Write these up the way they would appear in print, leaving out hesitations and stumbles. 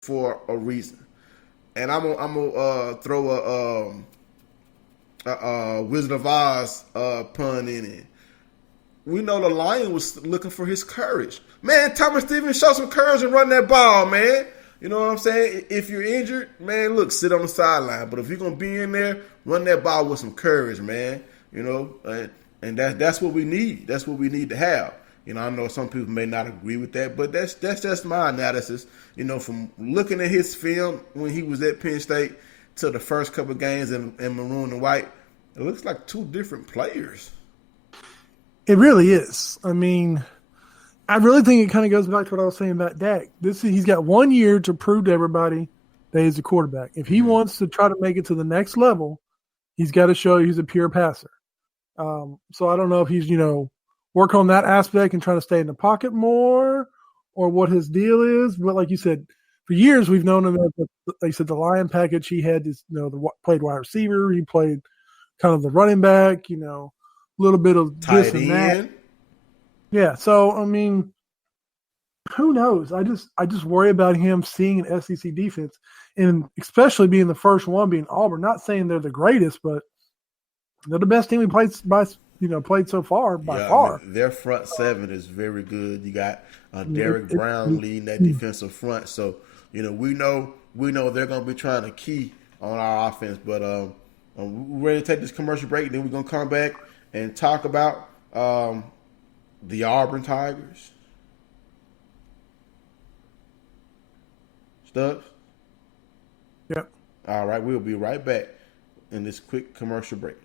for a reason. And I'm gonna throw a Wizard of Oz pun in it. We know the Lion was looking for his courage. Man, Thomas Stevens, show some courage and run that ball, man. You know what I'm saying? If you're injured, man, look, sit on the sideline. But if you're gonna be in there, run that ball with some courage, man. You know, and that's what we need. That's what we need to have. You know, I know some people may not agree with that, but that's just my analysis. You know, from looking at his film when he was at Penn State to the first couple of games in maroon and white, it looks like two different players. It really is. I mean, I really think it kind of goes back to what I was saying about Dak. He's got 1 year to prove to everybody that he's a quarterback. If he wants to try to make it to the next level, he's got to show he's a pure passer. So I don't know if he's, work on that aspect and trying to stay in the pocket more or what his deal is. But like you said, for years we've known him as, like you said, the Lion package. He had this, played wide receiver. He played kind of the running back, a little bit of Tight this and end. that. Yeah. So, I mean, who knows? I just worry about him seeing an SEC defense and especially being the first one, being Auburn. Not saying they're the greatest, but they're the best team we played so far by far. I mean, their front seven is very good. You got Derek Brown leading that defensive front, so we know they're going to be trying to key on our offense. But we're ready to take this commercial break. Then we're going to come back and talk about the Auburn Tigers. Stubbs? Yep. All right, we'll be right back in this quick commercial break.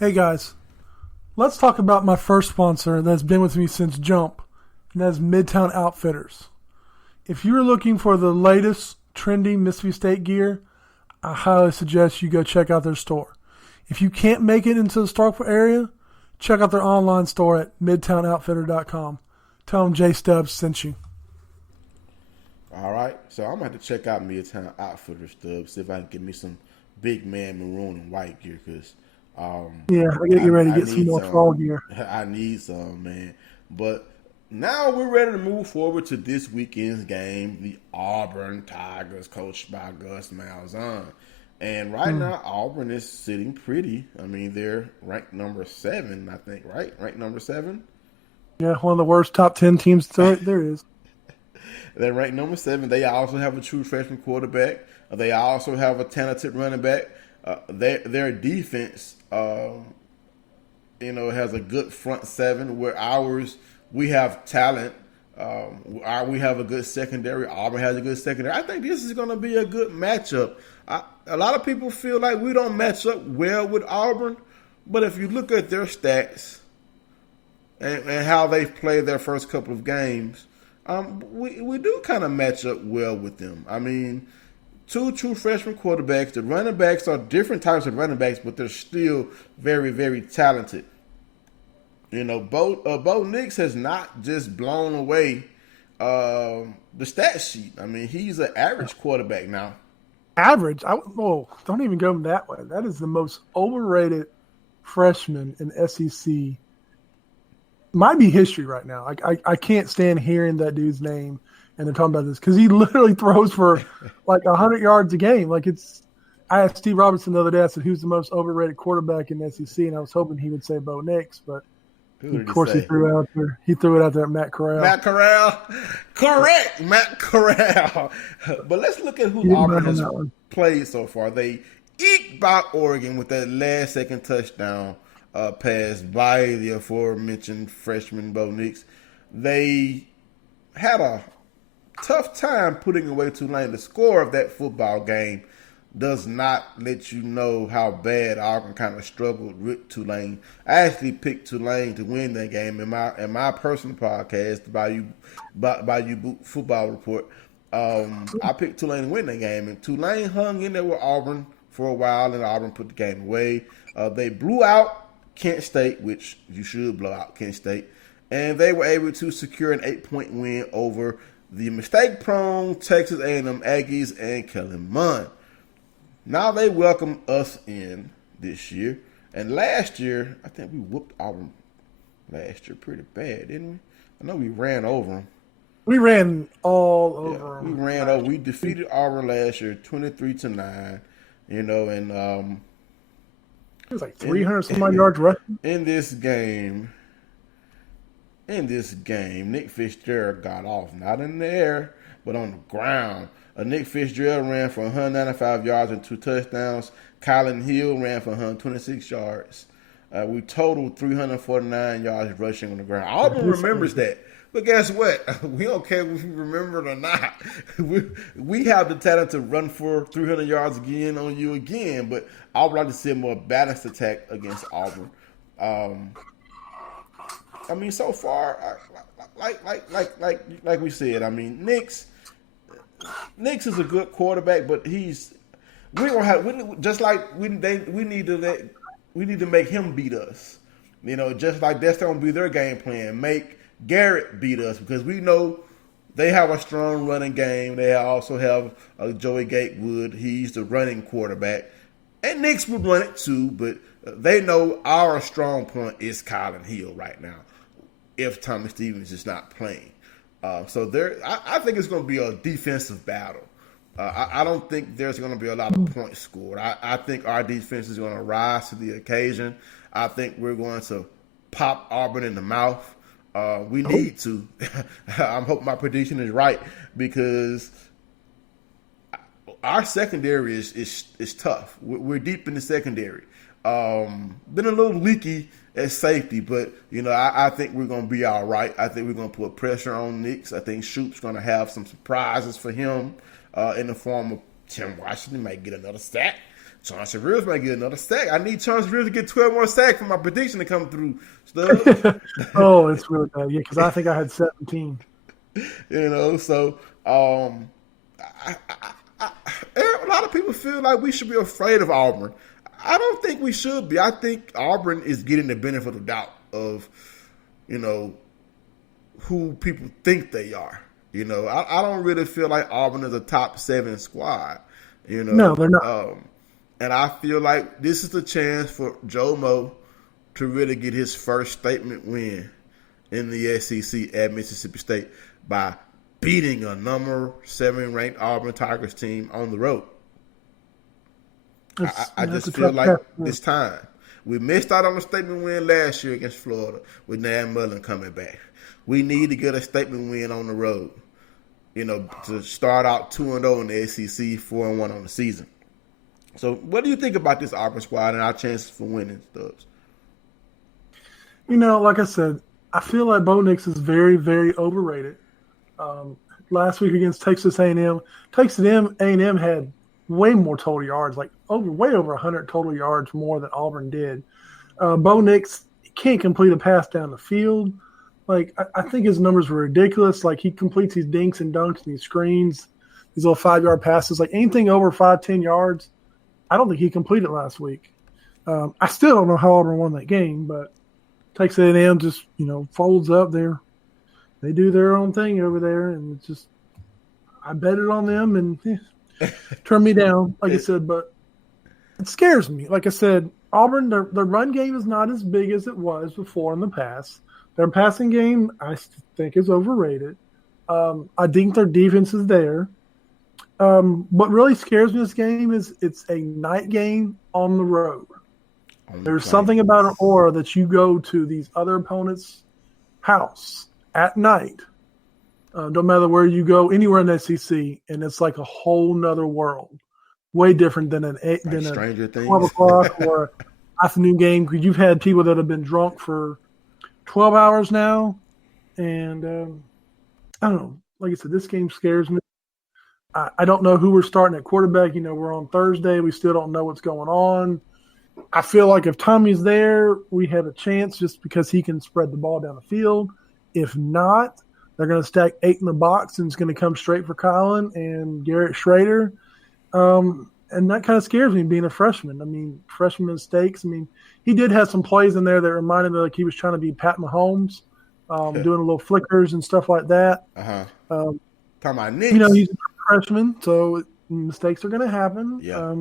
Hey guys, let's talk about my first sponsor that's been with me since jump, and that's Midtown Outfitters. If you're looking for the latest trendy Mississippi State gear, I highly suggest you go check out their store. If you can't make it into the Starkville area, check out their online store at midtownoutfitter.com. Tell them Jay Stubbs sent you. All right, so I'm going to have to check out Midtown Outfitters, Stubbs, see if I can get me some big man maroon and white gear, because I gotta get ready to get some more fall gear. I need some, man. But now we're ready to move forward to this weekend's game, the Auburn Tigers, coached by Gus Malzahn. And right now, Auburn is sitting pretty. I mean, they're ranked number 7, I think, right? Ranked number 7? Yeah, one of the worst top 10 teams there is. They're ranked number 7. They also have a true freshman quarterback. They also have a talented running back. Their defense, has a good front 7. Where ours, we have talent. We have a good secondary. Auburn has a good secondary. I think this is going to be a good matchup. A lot of people feel like we don't match up well with Auburn, but if you look at their stats and how they've played their first couple of games, we do kind of match up well with them. I mean, 2 true freshman quarterbacks. The running backs are different types of running backs, but they're still very, very talented. Bo Nix has not just blown away the stat sheet. I mean, he's an average quarterback now. Average? Don't even go that way. That is the most overrated freshman in SEC. Might be history right now. I can't stand hearing that dude's name and they're talking about this because he literally throws for like 100 yards a game. I asked Steve Robertson the other day, I said, who's the most overrated quarterback in the SEC? And I was hoping he would say Bo Nix, but of course he threw it out there. He threw it out there at Matt Corral. Matt Corral. Correct, Matt Corral. But let's look at who Auburn has played so far. They eked by Oregon with that last-second touchdown pass by the aforementioned freshman Bo Nix. They had a tough time putting away Tulane. The score of that football game does not let you know how bad Auburn kind of struggled with Tulane. I actually picked Tulane to win that game in my personal podcast, the Bayou Boot Football Report. I picked Tulane to win that game, and Tulane hung in there with Auburn for a while, and Auburn put the game away. They blew out Kent State, which you should blow out Kent State, and they were able to secure an 8-point win over the mistake-prone Texas A&M Aggies and Kellen Mond. Now they welcome us in this year. And last year, I think we whooped Auburn last year pretty bad, didn't we? I know we ran over them. We ran all over We them. ran over. We defeated Auburn last year, 23-9. And it was like 300 some odd yards rushing. in this game, Nick Fitzgerald got off, not in the air, but on the ground. Nick Fitzgerald ran for 195 yards and 2 touchdowns. Colin Hill ran for 126 yards. We totaled 349 yards rushing on the ground. Auburn remembers that. But guess what? We don't care if we remember it or not. We have the talent to run for 300 yards again on you again, but I would like to see a more balanced attack against Auburn. I mean, so far, like we said, I mean, Nix is a good quarterback, but we need to make him beat us. Just like that's going to be their game plan. Make Garrett beat us because we know they have a strong running game. They also have Joey Gatewood. He's the running quarterback. And Nix would run it too, but they know our strong point is Colin Hill right now if Tommy Stevens is not playing. So I think it's going to be a defensive battle. I don't think there's going to be a lot of points scored. I think our defense is going to rise to the occasion. I think we're going to pop Auburn in the mouth. We need to. I hope my prediction is right because our secondary is tough. We're deep in the secondary. Been a little leaky at safety, but I think we're going to be all right. I think we're going to put pressure on Nix. I think Shoop's going to have some surprises for him in the form of Tim Washington might get another sack. Chauncey Rivers might get another sack. I need Chauncey Rivers to get 12 more sacks for my prediction to come through. Oh, it's really bad. Yeah, because I think I had 17. So a lot of people feel like we should be afraid of Auburn. I don't think we should be. I think Auburn is getting the benefit of the doubt of, who people think they are. I don't really feel like Auburn is a top 7 squad. No, they're not. And I feel like this is the chance for Joe Mo to really get his first statement win in the SEC at Mississippi State by beating a number 7 ranked Auburn Tigers team on the road. I just feel like it's time. We missed out on a statement win last year against Florida with Nan Mullen coming back. We need to get a statement win on the road, to start out 2-0 in the SEC, 4-1 on the season. So what do you think about this Auburn squad and our chances for winning, Stubbs? Like I said, I feel like Bo Nix is very, very overrated. Last week against Texas A&M, Texas A&M had way more total yards, way over 100 total yards more than Auburn did. Bo Nix can't complete a pass down the field. I think his numbers were ridiculous. He completes these dinks and dunks and these screens, these little 5-yard passes. Anything over 5-10 yards, I don't think he completed last week. I still don't know how Auburn won that game, but Texas A&M just, folds up there. They do their own thing over there, and it's just I betted on them and turned me down, like I said, but it scares me. Like I said, Auburn, their run game is not as big as it was before in the past. Their passing game, I think, is overrated. I think their defense is there. What really scares me this game is it's a night game on the road. There's something about an aura that you go to these other opponents' house at night. No matter where you go, anywhere in the SEC, and it's like a whole nother world. Way different than a 12 o'clock or afternoon game, because you've had people that have been drunk for 12 hours now. And I don't know. Like I said, this game scares me. I don't know who we're starting at quarterback. We're on Thursday. We still don't know what's going on. I feel like if Tommy's there, we have a chance just because he can spread the ball down the field. If not, they're going to stack 8 in the box, and it's going to come straight for Colin and Garrett Schrader. And that kind of scares me, being a freshman. I mean, freshman mistakes. I mean, he did have some plays in there that reminded me like he was trying to be Pat Mahomes, doing a little flickers and stuff like that. Talking about Nix. He's a freshman, so mistakes are going to happen. Yeah.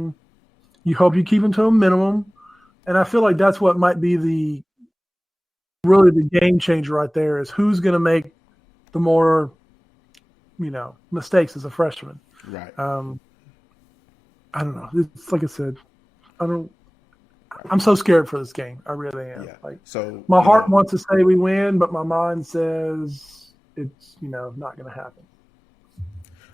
You hope you keep him to a minimum. And I feel like that's what might be really the game changer right there is who's going to make the more mistakes as a freshman. Right. I don't know. It's like I said, I'm so scared for this game. I really am. Yeah. Like, so my heart wants to say we win, but my mind says it's not going to happen.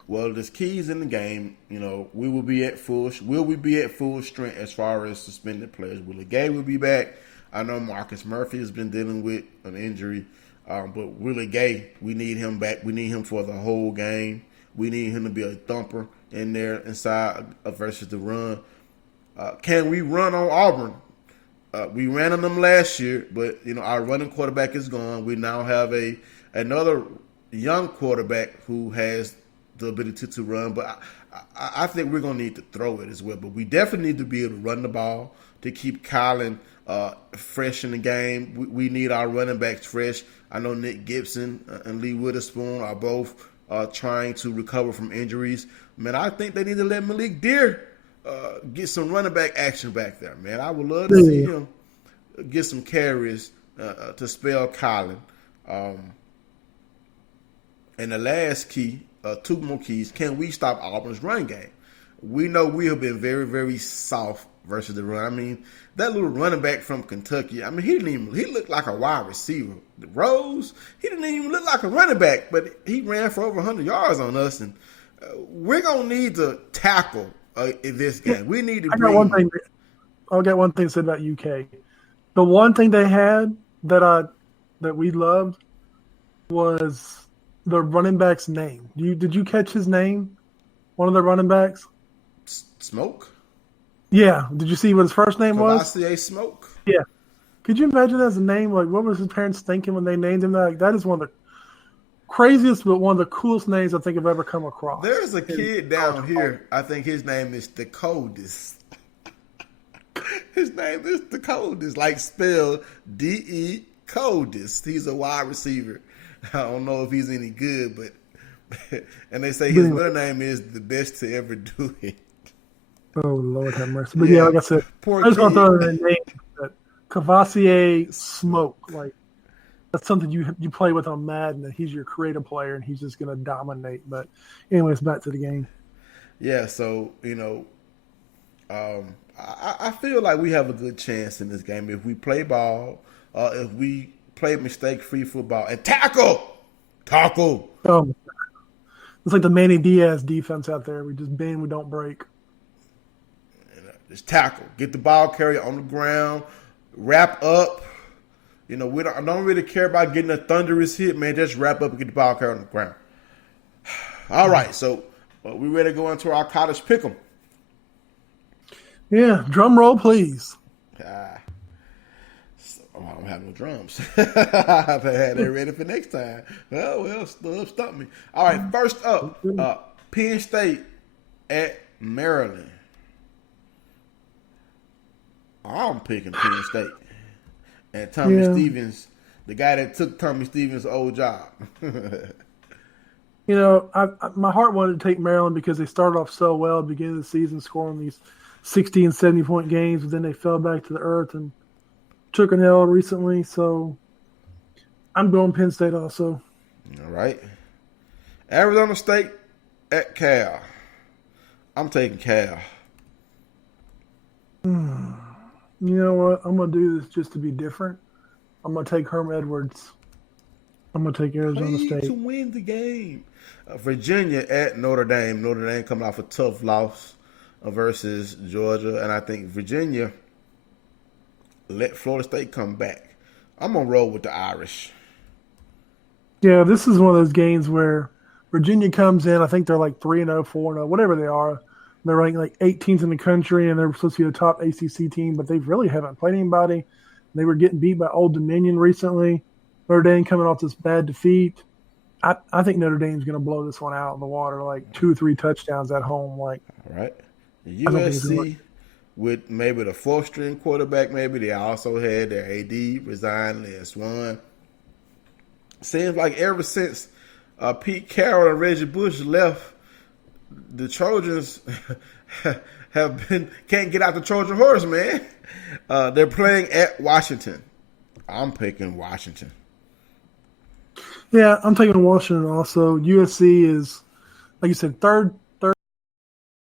Well, there's keys in the game. We will be at full. Will we be at full strength as far as suspended players? Willie Gay will be back. I know Marcus Murphy has been dealing with an injury, but Willie Gay, we need him back. We need him for the whole game. We need him to be a thumper in there inside versus the run. Can we run on Auburn? We ran on them last year, but our running quarterback is gone. We now have another young quarterback who has the ability to run, but I think we're going to need to throw it as well. But we definitely need to be able to run the ball to keep Kylan fresh in the game. We need our running backs fresh. I know Nick Gibson and Lee Witherspoon are both trying to recover from injuries. Man, I think they need to let Malik Deer get some running back action back there, man. I would love to see him get some carries to spell Kylan. And the last key, two more keys, can we stop Auburn's run game? We know we have been very, very soft versus the run. I mean, that little running back from Kentucky, I mean, he looked like a wide receiver. Rose, he didn't even look like a running back, but he ran for over 100 yards on us, and we're going to need to tackle in this game. We need to I got one thing to say about UK. The one thing they had that we loved was the running back's name. Did you catch his name? One of the running backs? Smoke? Yeah. Did you see what his first name was? Cavassier Smoke? Yeah. Could you imagine that as a name? Like, what was his parents thinking when they named him that? Like, that is one of the craziest, but one of the coolest names I think I've ever come across. There's a kid down here. I think his name is the coldest. His name is the coldest, like spelled D-E coldest. He's a wide receiver. I don't know if he's any good, but and they say his middle name is the best to ever do it. Oh, Lord have mercy. But yeah, like I said, Poor I just want to throw in a name that Cavassier Smoke. Like, that's something you play with on Madden, that he's your creative player and he's just going to dominate. But anyways, back to the game. Yeah, so, I feel like we have a good chance in this game if we play ball, if we play mistake-free football, and tackle. Oh, it's like the Manny Diaz defense out there. We just bend, we don't break. Just tackle. Get the ball carrier on the ground. Wrap up. We don't really care about getting a thunderous hit, man. Just wrap up and get the ball carrier on the ground. All right, so we ready to go into our college pick'em. Yeah, drum roll, please. I don't have no drums. I had it ready for next time. Well, stump me. All right, first up, Penn State at Maryland. I'm picking Penn State. And Tommy Stevens, the guy that took Tommy Stevens' old job. My heart wanted to take Maryland because they started off so well at the beginning of the season, scoring these 60 and 70-point games, but then they fell back to the earth and took an L recently. So I'm going Penn State also. All right. Arizona State at Cal. I'm taking Cal. You know what? I'm going to do this just to be different. I'm going to take Herm Edwards. I'm going to take Arizona State. To win the game. Virginia at Notre Dame. Notre Dame coming off a tough loss versus Georgia. And I think Virginia let Florida State come back. I'm going to roll with the Irish. Yeah, this is one of those games where Virginia comes in. I think they're like 3-0, 4-0, whatever they are. They're ranked like 18th in the country, and they're supposed to be the top ACC team, but they really haven't played anybody. They were getting beat by Old Dominion recently. Notre Dame coming off this bad defeat. I think Notre Dame's going to blow this one out of the water, like 2 or 3 touchdowns at home. All right. The USC with maybe the fourth-string quarterback, maybe they also had their AD resign last one. Seems like ever since Pete Carroll and Reggie Bush left, the Trojans can't get out the Trojan horse, man. They're playing at Washington. I'm picking Washington. Yeah, I'm taking Washington also. USC is, like you said, third